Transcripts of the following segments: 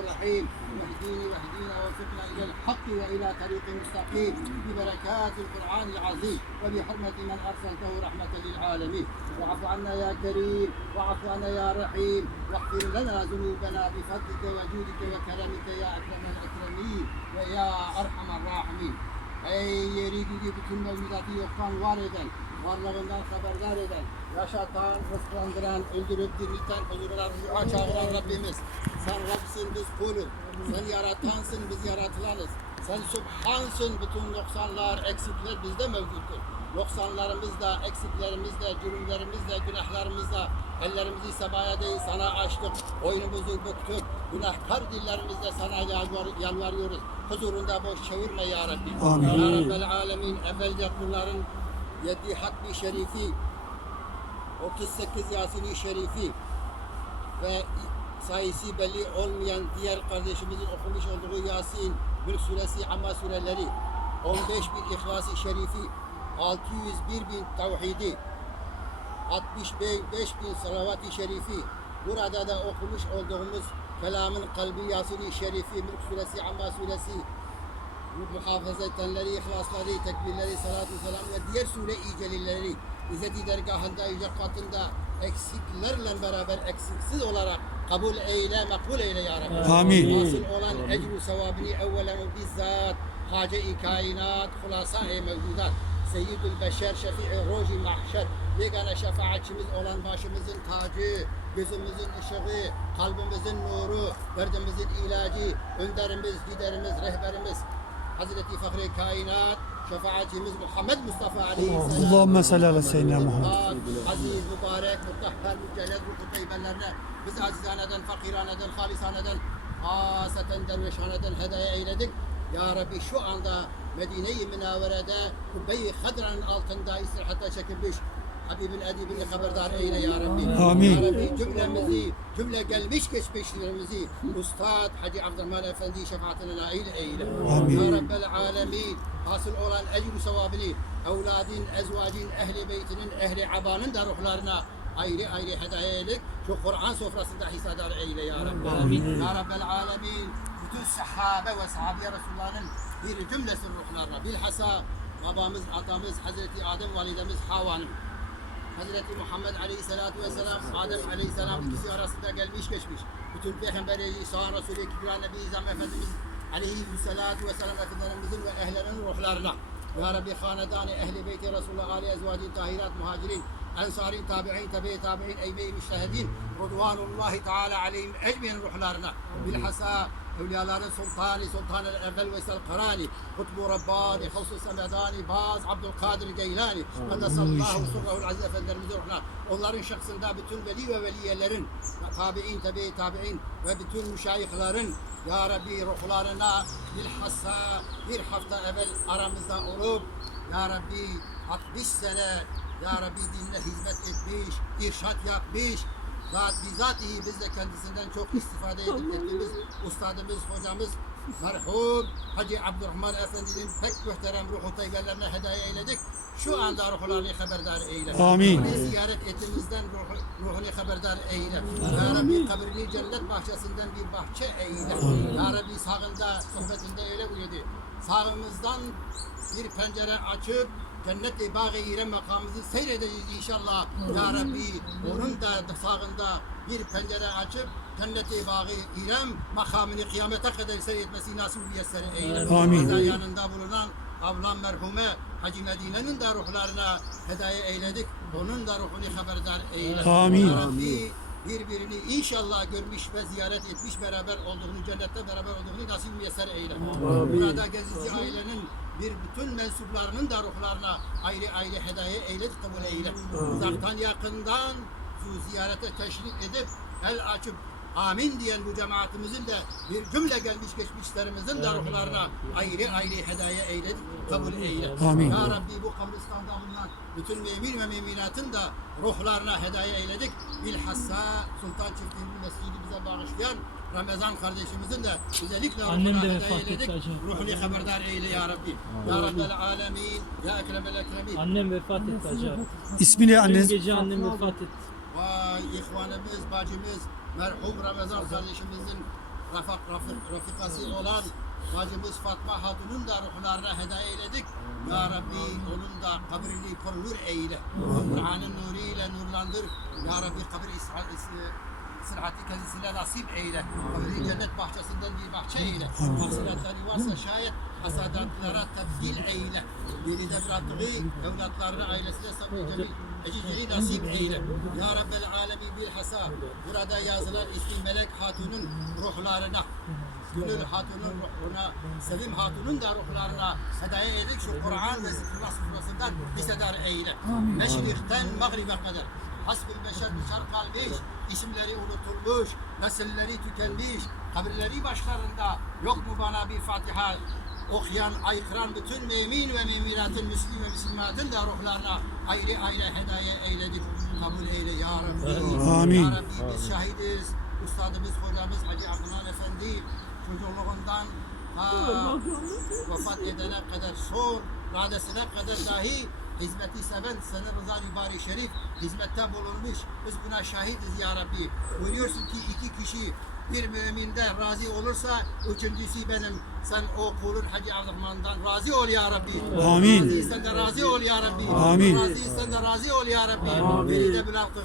الرحيم واهديني واهدينا ووفقنا إلى الحق وإلى طريق مستقيم. ببركات القرآن العظيم وبحرمة من أرسلته رحمة للعالمين. واعف عنا يا كريم واعف عنا يا رحيم. واغفر لنا ذنوبنا بفضلك وجودك وكرمك يا أكرم الأكرمين ويا أرحم الراحمين. Ey yeri gücü bütün mevcudatı yoktan eden, varlığından haberdar eden, yaşatan, rızklandıran, öldürüp dirilten, huzuruna rüya çağıran Rabbimiz. Sen Rabsin, biz kulun. Sen yaratansın, biz yaratılanız. Sen Subhansın, bütün noksanlar, eksikler bizde mevcuttur. Noksanlarımız da, eksiklerimiz de, cürümlerimiz de, günahlarımız da, ellerimizi semaya değil sana açtık, boynumuzu büktık, günahkar dillerimizle sana yalvar, yalvarıyoruz. Huzurunda boş çevirme ya Rabbi. Amin. Ya Rabbel Alemin, evvelce kulların yedi hatmi şerifi, 38 Yasin-i Şerifi ve sayısı belli olmayan diğer kardeşimizin okumuş olduğu Yasin, Mülk Suresi, Amma sureleri, 15 bin İhlas-ı Şerifi, 601 bin Tevhidi, 65 bin Salavat-ı Şerifi, burada da okumuş olduğumuz Kelamın Kalbi Yasin-i Şerifi, Mülk Suresi, Amma Suresi, muhafaza edenleri, ihlasları, tekbirleri, salatu selam ve diğer sure-i celilleri İzzet-i dergahında, yüce katında eksiklerle beraber eksiksiz olarak kabul eyle, makbul eyle ya Rabbi. Amin. Asıl olan ecru sevabını evvelen bizzat hace-i kainat, hulasa-i mevcudat, Seyyidül Beşer, Şefii Roji Mahşer, yegane şefaatçimiz olan başımızın tacı, gözümüzün ışığı, kalbimizin nuru, derdimizin ilacı, önderimiz, liderimiz, rehberimiz, Hazreti Fahri Kainat, şefaatçimiz Muhammed Mustafa Aleyhisselam. Allahümme salli ala seyyidina Muhammed. Aziz, mübarek, muttahhar, mücellet, ruhu teyyibelerine, bizi acizaneden, fakiraneden, halisaneden, haseten, dervişhaneden hediye eyledik. Ya Rabbi şu anda Medine-i Münavvere'de Kubbe-i Hadra'nın altında istirahata çekilmiş Habibin edibini haberdar eyle ya Rabbi. Amin. Ya Rabbi cümlemizi, cümle gelmiş geçmişlerimizi Ustad Hacı Abdurrahman Efendi şefaatine nail eyle. Amin. Ya Rabbel alemin hasıl olan ecru sevabını evladın, ezvacın, ehli beytinin, ehli abanın da ruhlarına ayrı ayrı hediye eyledik. Şu Kur'an sofrasında hissedar eyle ya Rabbi. Amin. Ya Rabbel alemin bütün sahabe ve sahabiye Resulullah'ın bir cümlesi ruhlarına bilhassa babamız, atamız, Hazreti Adem validemiz Havva'nın Hazreti Muhammed Aleyhisselatü Vesselam, Adem Aleyhisselam ikisi arasında gelmiş geçmiş. Bütün Peygamberi İsa Resulü Kibra Nebi İzam Efendimiz Aleyhisselatü Vesselam Efendilerimizin ve ehlerin ruhlarına. Ya Rabbi hanedanı ehli beyti Resulullah Ali Ezvacin Tahirat Muhacirin Ensarin tabi'in tabi tabi'in eymeyi müştehedin Rıdvanullahi Teala aleyhim ecmeyen ruhlarına bilhassa Evliyaların Sultanı, Sultan el Evvel Veysel Karani, Kutbu Rabbani, Havsu Semedani, Baz Abdülkadir Geylani, Kadesallahu Surrahul Aziz Efendilerimizin ruhuna. Onların şahsında bütün veli ve veliyelerin, tabi'in, tabi tabi'in ve bütün müşayihlerin Ya Rabbi ruhlarına bilhassa bir hafta evvel aramızda olup Ya Rabbi 60 sene Ya Rabbi dinle hizmet etmiş, irşat yapmış, Zat bizatihi biz de kendisinden çok istifade edip ettiğimiz ustadımız, hocamız merhum Hacı Abdurrahman Efendi'nin pek muhterem ruhu teyberlerine hediye eyledik. Şu anda ruhlarını haberdar eyle. Amin. Onu ziyaret ettiğimizden ruhu, ruhunu haberdar eyle. Ya Rabbi kabrini cennet bahçesinden bir bahçe eyle. Ya Rabbi sağında sohbetinde öyle buyurdu. Sağımızdan bir pencere açıp cennet-i bağı İrem makamımızı seyredeceğiz inşallah. Ya Rabbi onun da sağında bir pencere açıp cennet-i bağı İrem makamını kıyamete kadar seyretmesi nasip müyesser eyle. Amin. Yanında bulunan ablam merhume Hacı Medine'nin de ruhlarına hediye eyledik. Onun da ruhunu haberdar eyle. Amin. Ya Rabbi birbirini inşallah görmüş ve ziyaret etmiş beraber olduğunu, cennette beraber olduğunu nasip müyesser eyle. Burada gezici ailenin bir bütün mensuplarının da ruhlarına ayrı ayrı hediye eyledik kabul eyle. Uzaktan yakından şu ziyarete teşrif edip el açıp amin diyen bu cemaatimizin de bir cümle gelmiş geçmişlerimizin de ruhlarına ayrı ayrı hediye eyledik kabul eyle. Amin. Ya Rabbi bu kabristanda bulunan bütün mümin ve müminatın da ruhlarına hediye eyledik. Bilhassa Sultan Çiftliği'nin mescidi bize bağışlayan Ramazan kardeşimizin de özellikle Annem ruhuna de hediye eyledik. Ruhunu haberdar eyle ya Rabbi. Ya Rabbel alemin. Ya ekremel ekremin. Annem vefat etti hacı. İsmi ne Dün anneniz? gece annem vefat etti. Vay ihvanımız, bacımız, merhum Ramazan kardeşimizin rafak, rafik, rafikası olan bacımız Fatma Hatun'un da ruhlarına hediye eyledik. Ya Rabbi onun da kabrini korunur eyle. Kur'an'ın nuruyla nurlandır. Ya Rabbi kabir sıhhati kendisine nasip eyle. Kabri cennet bahçesinden bir bahçe eyle. Mahsulatları varsa şayet hasadatlara tebdil eyle. Yeniden bıraktığı evlatlarına ailesine sabrı cemil ecicili nasip eyle. Ya Rabbel alemin bilhassa burada yazılan ismi Melek Hatun'un ruhlarına Gönül Hatun'un ruhuna, Sevim Hatun'un da ruhlarına hediye edik şu Kur'an ve zikrullah sofrasından hissedar eyle. Meşrikten Mağrib'e kadar hasbül beşer dışar kalmış, isimleri unutulmuş, nesilleri tükenmiş, kabirleri başlarında yok mu bana bir Fatiha okuyan, aykıran bütün mümin ve müminatın, Müslüm ve Müslümatın da ruhlarına ayrı ayrı hediye eyledik. Kabul eyle ya Rabbi. Amin. Ya Rabbi biz şahidiz. Ustadımız, hocamız Hacı Abdülhan Efendi çocukluğundan ta vefat edene kadar son radesine kadar dahi hizmeti seven senin rıza mübarek şerif hizmette bulunmuş. Biz buna şahidiz ya Rabbi. Buyuruyorsun ki iki kişi bir müminde razı olursa üçüncüsü benim. Sen o kulun Hacı Abdurrahman'dan razı ol ya Rabbi. Amin. Razıysan da razı ol ya Rabbi. Amin. Razıysan da razı ol ya Rabbi. Beni de bıraktığı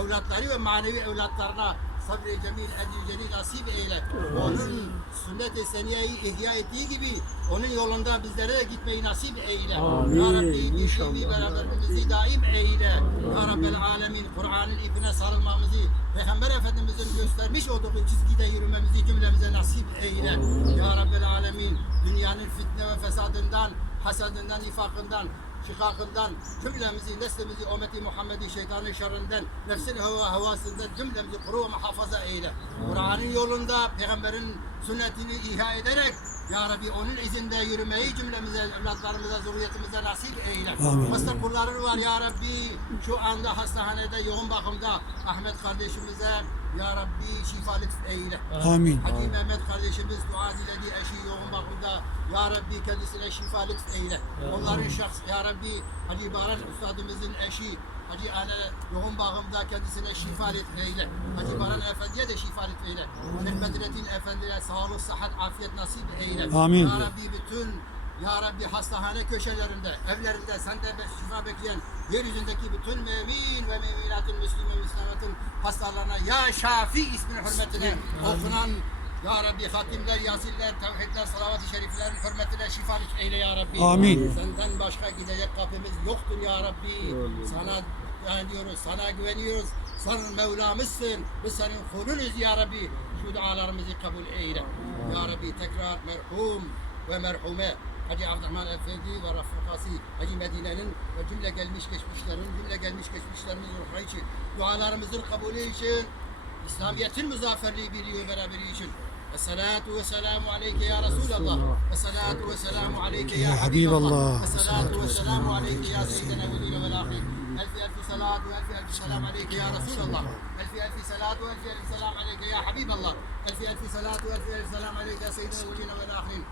evlatları ve manevi evlatlarına sabri cemil edil celil nasip eyle. Onun sünnet-i seniyeyi ihya ettiği gibi onun yolunda bizlere de gitmeyi nasip eyle. Ya Rabbi birliği beraberliğimizi daim eyle. Ya Rabbel alemin Kur'an'ın ipine sarılmamızı Peygamber Efendimizin göstermiş olduğu çizgide yürümemizi cümlemize nasip eyle. Ya Rabbel alemin dünyanın fitne ve fesadından, hasadından, nifakından, şikakından, cümlemizi, neslimizi, ümmeti Muhammed'in şeytanın şerrinden, nefsin hava havasından cümlemizi koru ve muhafaza eyle. Kur'an'ın yolunda peygamberin sünnetini ihya ederek ya Rabbi onun izinde yürümeyi cümlemize, evlatlarımıza, zürriyetimize nasip eyle. Amin. Hasta kulların var ya Rabbi. Şu anda hastanede yoğun bakımda Ahmet kardeşimize ya Rabbi şifa lütf eyle. Amin. Hacı Mehmet kardeşimiz dua diledi eşi yoğun bakımda. Ya Rabbi kendisine şifa lütf eyle. Onların şahs Ya Rabbi Hacı Baran Üstadımızın eşi Hacı Ale yoğun bakımda kendisine şifa lütf eyle. Hacı Baran Efendi'ye de şifa lütf eyle. Şeyh Bedrettin Efendi'ye sağlık, sıhhat, afiyet nasip eyle. Amin. Ya Rabbi bütün ya Rabbi hastahane köşelerinde, evlerinde sende be- şifa bekleyen yeryüzündeki bütün mümin ve müminatın, Müslüman ve Müslümatın hastalarına Ya Şafi isminin hürmetine okunan Ya Rabbi hatimler, yasiller, tevhidler, salavat-ı şeriflerin hürmetine şifa eyle Ya Rabbi. Amin. Senden başka gidecek kapımız yoktur Ya Rabbi. Sana yani diyoruz, sana güveniyoruz. Sen Mevlamızsın. Biz senin kulunuz Ya Rabbi. Şu dualarımızı kabul eyle. Ya Rabbi tekrar merhum ve merhume Hacı Abdurrahman Efendi ve Rafıkası Hacı Medine'nin ve cümle gelmiş geçmişlerin, cümle gelmiş geçmişlerimizin ruhu için, dualarımızın kabulü için, İslamiyet'in muzafferliği, birliği ve beraberliği için. Esselatu ve selamu aleyke ya Resulallah. Esselatu ve selamu aleyke ya Habiballah. Esselatu ve selamu aleyke ya Seyyidina Velile vel Ahir. ألف ألف صلاة وألف ألف سلام عليك يا رسول الله. ألف ألف صلاة وألف ألف سلام عليك يا حبيب الله. ألف ألف صلاة وألف ألف سلام عليك يا سيدنا الأولين والآخرين.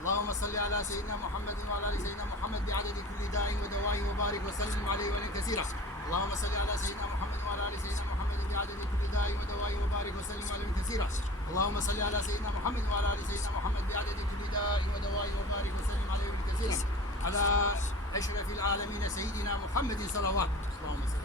اللهم صل على سيدنا محمد وعلى آل سيدنا محمد بعدد كل داع ودواء وبارك وسلم عليه وعلى كثيرا. اللهم صل على سيدنا محمد وعلى آل سيدنا محمد بعدد كل داع ودواء وبارك وسلم عليه كثيرا. اللهم صل على سيدنا محمد وعلى آل سيدنا محمد بعدد كل داع ودواء وبارك وسلم عليه كثيرا. على أشرف العالمين سيدنا محمد صلوات. اللهم صل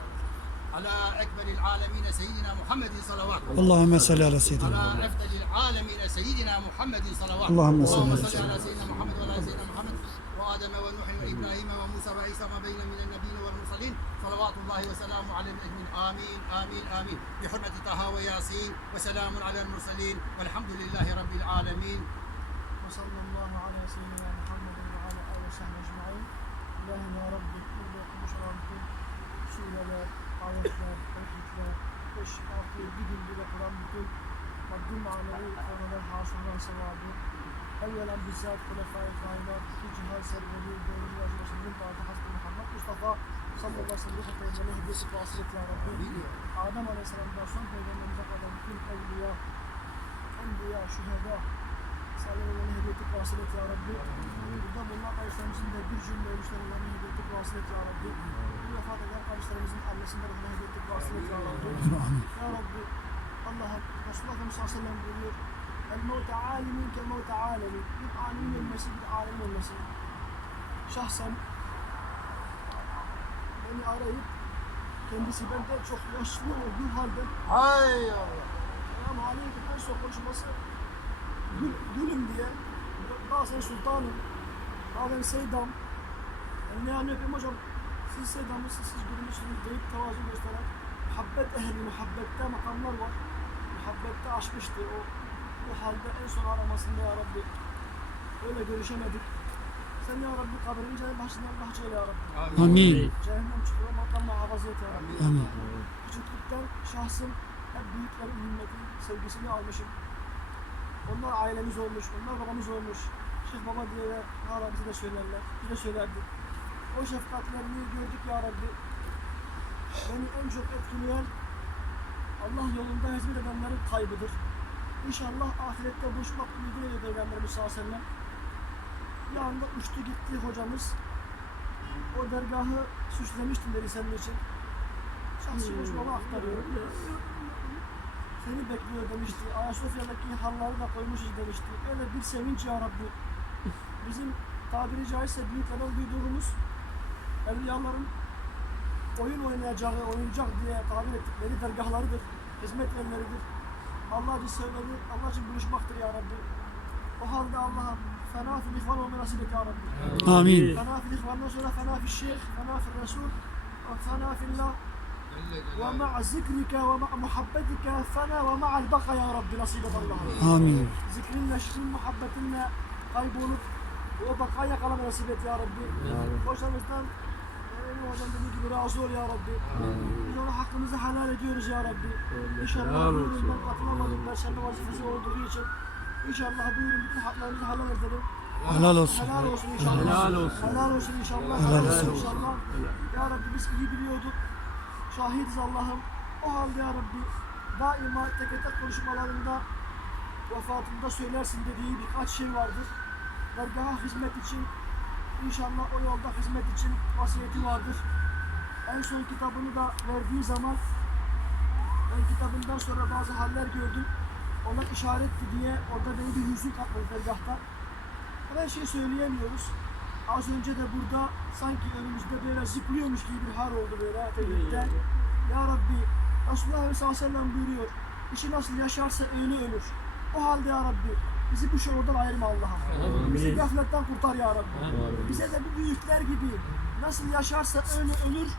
على على أكبر العالمين سيدنا محمد صلوات. Allahümme salli ala seyyidina. على أفضل العالمين سيدنا محمد صلوات. اللهم صل اللهم على صل على سيدنا محمد. وعلى سيدنا محمد. وآدم ونوح وإبراهيم وموسى وعيسى وما بين من النبيين والمرسلين. صلوات الله وسلامه على الاجمعين آمين آمين آمين. بحرمة طه وياسين وسلام على المرسلين. والحمد لله رب العالمين. وصلى الله على سيدنا محمد وعلى آله وصحبه أجمعين. İlahim ya Rabbi burada okumuş olan bütün sureler, ayetler, tehditler, 5, 6, 7 gündür yapılan bütün maddi manevi konular hasılan sevabı evvelen bizzat Kulefai Kainat, iki cihan serveri, doğru Resulü'nün bazı hasta Muhammed Mustafa sallallahu aleyhi ve sellem Peygamber'e hediyesi vasılet ya Rabbi. Adem Aleyhisselam'dan son Peygamberimize kadar bütün evliya, enbiya, şüheda, Sallallahu hediyeti vasılet ya Rabbi. Burada bulunan kardeşlerimizin de bir cümle ölüşlerine hediyeti vasılet ya Rabbi. Bu vefat eden kardeşlerimizin annesinin de hediyeti vasılet ya Rabbi. Ya Rabbi Allah'ım Resulullah Efendimiz sallallahu aleyhi ve sellem buyuruyor. El mevte alimin ke mevte alemin. Bir alimin ölmesi bir alemin ölmesi. Şahsen beni arayıp kendisi benden çok yaşlı olduğu halde Hay Allah. Selam aleyküm en son konuşması gül, gülüm diye bazen sultanım bazen seydam yani ne yani yapayım hocam? Siz seydamısınız siz gülmüşsünüz deyip tevazu gösteren muhabbet ehli muhabbette makamlar var. Muhabbette aşmıştı. O bu halde en son aramasında ya Rabbi öyle görüşemedik. Sen ya Rabbi kabrini cennet bahçesinden bahçeyle ya Rabbi. Amin. cehennem çukuru makamla muhafaza et ya Rabbi Amin. Küçüklükten şahsım hep büyüklerin hürmeti, sevgisini almışım. Onlar ailemiz olmuş, onlar babamız olmuş. Şeyh baba de hala bize de söylerler, bize söylerdi. O şefkatlerini gördük ya Rabbi. Beni en çok etkileyen Allah yolunda hizmet edenlerin kaybıdır. İnşallah ahirette buluşmak ümidiyle Peygamberimiz sallallahu aleyhi ve sellem. Bir anda uçtu gitti hocamız. O dergahı süslemiştim dedi senin için. Şahsi konuşmamı aktarıyorum. Seni bekliyor demişti. Ayasofya'daki halları da koymuşuz demişti. Öyle bir sevinç ya Rabbi Bizim tabiri caizse büyüklerden duyduğumuz evliyaların oyun oynayacağı, oyuncak diye tabir ettikleri dergahlarıdır. Hizmet yerleridir. Allah için sevmeli, Allah için buluşmaktır ya Rabbi. O halde Allah'ım fena fil ihvan olma nasip et ya Rabbi. Amin. Fena fil ihvandan sonra fena fil şeyh, fena fil resul, fena fillah. ومع ذكرك ومع محبتك فنا ومع البقاء يا رب نصيبة الله Amin. zikrinle, şükrin, muhabbetinle kaybolup o bakaya kalan nasip et ya Rabbi. Hocamızdan benim hocam dediği gibi razı ol ya Rabbi. Biz ona hakkımızı helal ediyoruz ya Rabbi. İnşallah buyurun ben katılamadım Perşembe vazifesi olduğu için. İnşallah buyurun bütün haklarımızı helal edelim. Helal olsun. Helal olsun inşallah. Helal olsun. Helal olsun inşallah. Helal olsun inşallah. Ya Rabbi biz iyi biliyorduk. Şahidiz Allah'ım. O halde ya Rabbi daima tek tek konuşmalarında vefatında söylersin dediği birkaç şey vardır. Dergaha hizmet için, inşallah o yolda hizmet için vasiyeti vardır. En son kitabını da verdiği zaman ben kitabından sonra bazı haller gördüm. Ona işaretti diye orada beni bir hüzün katladı dergahta. Her şey söyleyemiyoruz. Az önce de burada sanki önümüzde böyle zıplıyormuş gibi bir hal oldu böyle tebrikte. Ya Rabbi, Resulullah sallallahu aleyhi ve sellem buyuruyor. İşi nasıl yaşarsa öyle ölür. O halde ya Rabbi bizi bu şuurdan ayırma Allah'ım. Bizi gafletten kurtar ya Rabbi. Bize de bu büyükler gibi nasıl yaşarsa öyle ölür.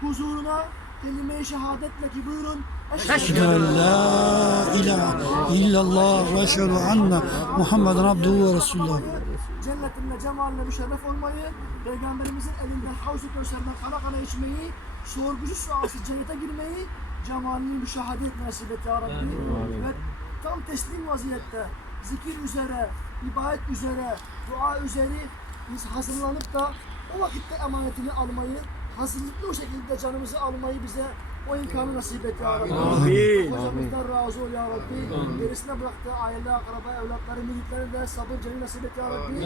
Huzuruna kelime-i şehadetle ki buyurun. Eşhedü en la ilahe illallah ve eşhedü enne Muhammeden abduhu ve resulullah. Cennetinle cemaline müşerref olmayı, Peygamberimizin elinden havz-ı Kevser'den kana kana içmeyi, sorgusuz sualsiz cennete girmeyi, cemalini müşahede etme nasip et ya Rabbi. Ve tam teslim vaziyette, zikir üzere, ibadet üzere, dua üzere biz hazırlanıp da o vakitte emanetini almayı, hazırlıklı o şekilde canımızı almayı bize o imkanı nasip et ya Rabbi. Amin. Hocamızdan razı ol ya Rabbi. Gerisine bıraktığı aile, akraba, evlatları, müritleri de sabır cemil nasip et ya Rabbi.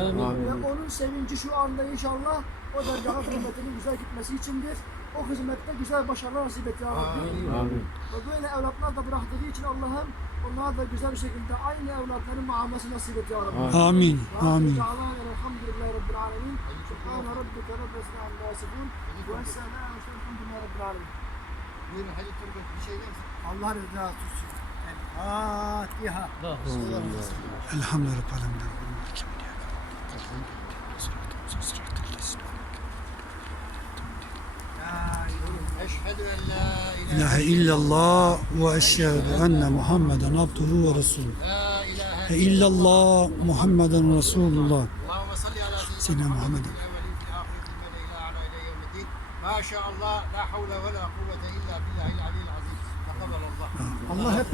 Ve onun sevinci şu anda inşallah o dergahın hizmetinin güzel gitmesi içindir. O hizmette güzel başarılar nasip et ya Rabbi. Ve böyle evlatlar da bıraktığı için Allah'ım onlara da güzel bir şekilde aynı evlatların muamelesi nasip et ya Rabbi. Amin. Amin. Elhamdülillahi Rabbil alemin. Subhane rabbike rabbil amma yasifun. Ve esselamu elhamdülillahi Rabbil alemin. Buyurun Hacı Turgut bir şey der misin? Allah rızası olsun. El Fatiha. Elhamdülillahi Rabbil alemin. La ilahe illallah ve eşhedü enne Muhammeden abduhu ve ilahe Ve illallah Muhammeden Resulullah. Seyyidina seyyidina Muhammed. Muhammed. Evvelin fil ahiretil meleği ala ile yevmiddin. Ma şa Allah la havle ve la kuvvete illa billahil aliyyil azim. Takabbal Allah. Allah hep